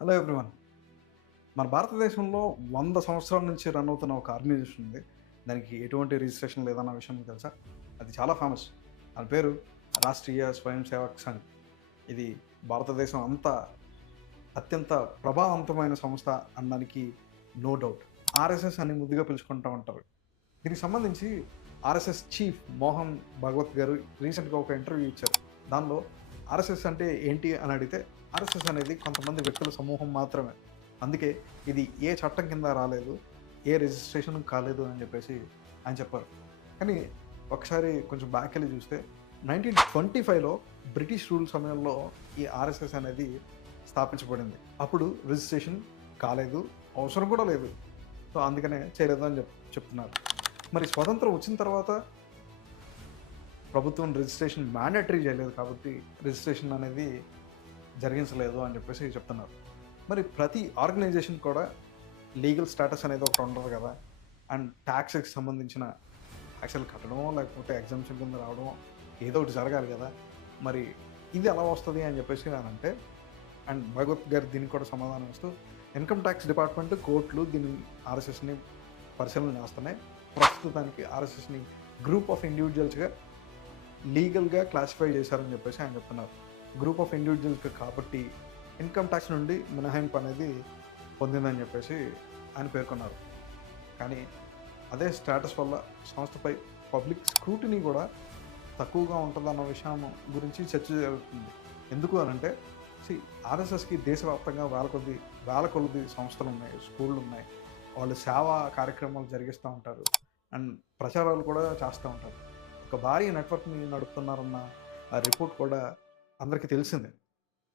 Hello everyone మన భారతదేశంలో వంద సంవత్సరాల నుంచి రన్ అవుతున్న ఒక ఆర్గనైజేషన్ ఉంది. దానికి ఎటువంటి రిజిస్ట్రేషన్ లేదన్న విషయం మీకు తెలుసా? అది చాలా ఫేమస్ దాని పేరు రాష్ట్రీయ స్వయం సేవక్ సంఘ్. ఇది భారతదేశం అంతా అత్యంత ప్రభావవంతమైన సంస్థ అనడానికి నో డౌట్ ఆర్ఎస్ఎస్ అని ముద్దుగా పిలుచుకుంటూ ఉంటారు. దీనికి సంబంధించి ఆర్ఎస్ఎస్ చీఫ్ మోహన్ భగవత్ గారు రీసెంట్గా ఒక ఇంటర్వ్యూ ఇచ్చారు. దానిలో ఆర్ఎస్ఎస్ అంటే ఏంటి అని అడిగితే ఆర్ఎస్ఎస్ అనేది కొంతమంది వ్యక్తుల సమూహం మాత్రమే. అందుకే ఇది ఏ చట్టం కింద రాలేదు ఏ రిజిస్ట్రేషన్ కాలేదు అని చెప్పేసి ఆయన చెప్పారు. కానీ ఒకసారి కొంచెం బ్యాక్ వెళ్ళి చూస్తే నైన్టీన్ ట్వంటీ ఫైవ్లో బ్రిటిష్ రూల్ సమయంలో ఈ ఆర్ఎస్ఎస్ అనేది స్థాపించబడింది. అప్పుడు రిజిస్ట్రేషన్ కాలేదు అవసరం కూడా లేదు. సో అందుకనే చేయలేదు అని చెప్ చెప్తున్నారు. మరి స్వతంత్రం వచ్చిన తర్వాత ప్రభుత్వం రిజిస్ట్రేషన్ మ్యాండేటరీ చేయలేదు కాబట్టి రిజిస్ట్రేషన్ అనేది జరిగించలేదు అని చెప్పేసి చెప్తున్నారు. మరి ప్రతి ఆర్గనైజేషన్ కూడా లీగల్ స్టేటస్ అనేది ఒకటి ఉండదు కదా. అండ్ ట్యాక్స్కి సంబంధించిన ట్యాక్స్లు కట్టడమో లేకపోతే ఎగ్జామ్షన్ కింద రావడమో ఏదో ఒకటి జరగాలి కదా. మరి ఇది ఎలా వస్తుంది అని చెప్పేసి అని అంటే అండ్ భగవత్ గారు దీనికి కూడా సమాధానం ఇస్తూ ఇన్కమ్ ట్యాక్స్ డిపార్ట్మెంట్ కోర్టులు దీన్ని ఆర్ఎస్ఎస్ని పరిశీలన చేస్తున్నాయి. ప్రస్తుతానికి ఆర్ఎస్ఎస్ని గ్రూప్ ఆఫ్ ఇండివిజువల్స్గా లీగల్గా క్లాసిఫై చేశారని చెప్పేసి ఆయన చెప్తున్నారు. గ్రూప్ ఆఫ్ ఇండివిజువల్స్కి కాబట్టి ఇన్కమ్ ట్యాక్స్ నుండి మినహాయింపు అనేది పొందిందని చెప్పేసి ఆయన పేర్కొన్నారు. కానీ అదే స్టేటస్ వల్ల సంస్థపై పబ్లిక్ స్క్రూటినీ కూడా తక్కువగా ఉంటుందన్న విషయం గురించి చర్చ జరుగుతుంది. ఎందుకు అని అంటే సి ఆర్ఎస్ఎస్కి దేశవ్యాప్తంగా వేల కొద్ది వేల కొద్ది సంస్థలు ఉన్నాయి స్కూళ్ళు ఉన్నాయి. వాళ్ళు సేవా కార్యక్రమాలు జరిగిస్తూ ఉంటారు. అండ్ ప్రచారాలు కూడా చేస్తూ ఉంటారు. ఒక భారీ నెట్వర్క్ని నడుపుతున్నారన్న ఆ రిపోర్ట్ కూడా అందరికీ తెలిసిందే.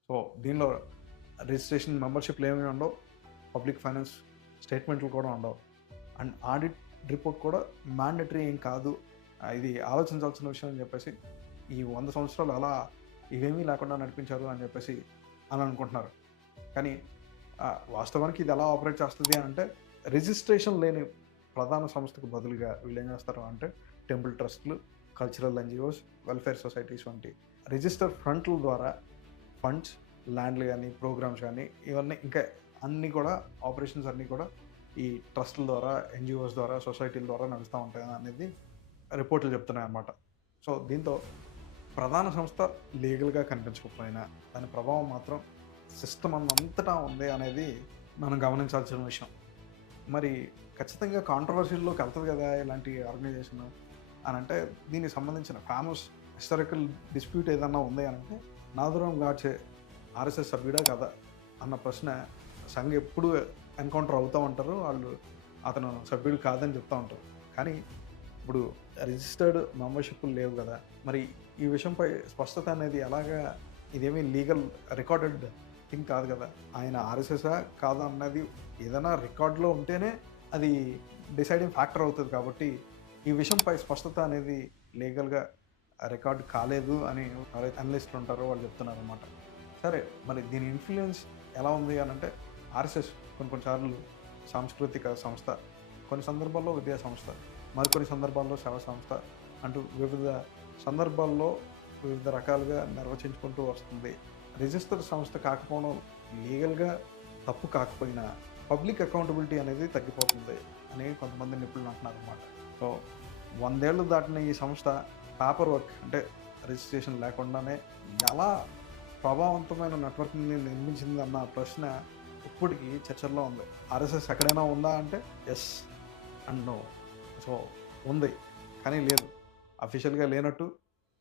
సో దీనిలో రిజిస్ట్రేషన్ మెంబర్షిప్లు ఏమీ ఉండవు? పబ్లిక్ ఫైనాన్స్ స్టేట్మెంట్లు కూడా ఉండవు. అండ్ ఆడిట్ రిపోర్ట్ కూడా మ్యాండటరీ ఏం కాదు. ఇది ఆలోచించాల్సిన విషయం అని చెప్పేసి ఈ వంద సంవత్సరాలు అలా ఇవేమీ లేకుండా నడిపించారు అని చెప్పేసి అని అనుకుంటున్నారు. కానీ వాస్తవానికి ఇది ఎలా ఆపరేట్ చేస్తుంది అని అంటే రిజిస్ట్రేషన్ లేని ప్రధాన సంస్థకు బదులుగా వీళ్ళు ఏం చేస్తారు అంటే టెంపుల్ ట్రస్ట్లు కల్చరల్ ఎన్జిఓస్ వెల్ఫేర్ సొసైటీస్ వంటి రిజిస్టర్ ఫ్రంట్ల ద్వారా ఫండ్స్ ల్యాండ్లు కానీ ప్రోగ్రామ్స్ కానీ ఇవన్నీ ఇంకా అన్నీ కూడా ఆపరేషన్స్ అన్నీ కూడా ఈ ట్రస్ట్ల ద్వారా ఎన్జిఓస్ ద్వారా సొసైటీల ద్వారా నడుస్తూ ఉంటాయి అనేది రిపోర్ట్లు చెప్తున్నాయి అన్నమాట. సో దీంతో ప్రధాన సంస్థ లీగల్గా కనిపించకపోయినా దాని ప్రభావం మాత్రం సిస్టమ్ అంతటా ఉంది అనేది మనం గమనించాల్సిన విషయం. మరి ఖచ్చితంగా కాంట్రవర్సీల్లోకి వెళ్తుంది కదా ఇలాంటి ఆర్గనైజేషన్ అని అంటే దీనికి సంబంధించిన ఫేమస్ హిస్టారికల్ డిస్ప్యూట్ ఏదన్నా ఉంది అని అంటే నాదురాం గాడ్చే ఆర్ఎస్ఎస్ సభ్యుడా కదా అన్న ప్రశ్న సంఘ్ ఎప్పుడు ఎన్కౌంటర్ అవుతూ ఉంటారు. వాళ్ళు అతను సభ్యుడు కాదని చెప్తూ ఉంటారు. కానీ ఇప్పుడు రిజిస్టర్డ్ మెంబర్షిప్లు లేవు కదా. మరి ఈ విషయంపై స్పష్టత అనేది ఎలాగా ఇదేమీ లీగల్ రికార్డెడ్ థింగ్ కాదు కదా. ఆయన ఆర్ఎస్ఎస్ఆ కాదా అన్నది ఏదైనా రికార్డులో ఉంటేనే అది డిసైడింగ్ ఫ్యాక్టర్ అవుతుంది కాబట్టి ఈ విషయంపై స్పష్టత అనేది లీగల్గా రికార్డ్ కాలేదు అని అనలిస్టులు ఉంటారో వాళ్ళు చెప్తున్నారు అనమాట సరే మరి దీని ఇన్ఫ్లుయెన్స్ ఎలా ఉంది అని అంటే ఆర్ఎస్ఎస్ కొన్ని కొన్నిసార్లు సాంస్కృతిక సంస్థ కొన్ని సందర్భాల్లో విద్యా సంస్థ మరికొన్ని సందర్భాల్లో సేవా సంస్థ అంటూ వివిధ సందర్భాల్లో వివిధ రకాలుగా నిర్వచించుకుంటూ వస్తుంది. రిజిస్టర్ సంస్థ కాకపోవడం లీగల్గా తప్పు కాకపోయినా పబ్లిక్ అకౌంటబిలిటీ అనేది తగ్గిపోతుంది అని కొంతమంది నిపుణులు అంటున్నారు అనమాట సో వందేళ్ళు దాటిన ఈ సంస్థ పేపర్ వర్క్ అంటే రిజిస్ట్రేషన్ లేకుండానే ఎలా ప్రభావవంతమైన నెట్వర్క్ని నిర్మించింది అన్న ప్రశ్న ఇప్పటికీ చర్చల్లో ఉంది. ఆర్ఎస్ఎస్ ఎక్కడైనా ఉందా అంటే ఎస్ అండ్ నో సో ఉంది. కానీ లేదు. అఫీషియల్గా లేనట్టు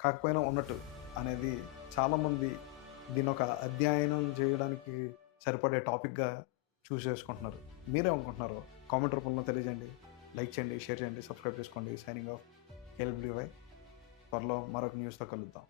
కాకపోయినా ఉన్నట్టు అనేది చాలామంది దీని ఒక అధ్యయనం చేయడానికి సరిపడే టాపిక్గా చూస్ చేసుకుంటున్నారు మీరే అనుకుంటున్నారు కామెంట్ రూపంలో తెలియజేయండి. లైక్ చేయండి షేర్ చేయండి సబ్స్క్రైబ్ చేసుకోండి. సైనింగ్ ఆఫ్ కేఎల్బ్లీవై త్వరలో మరొక న్యూస్తో కలుద్దాం.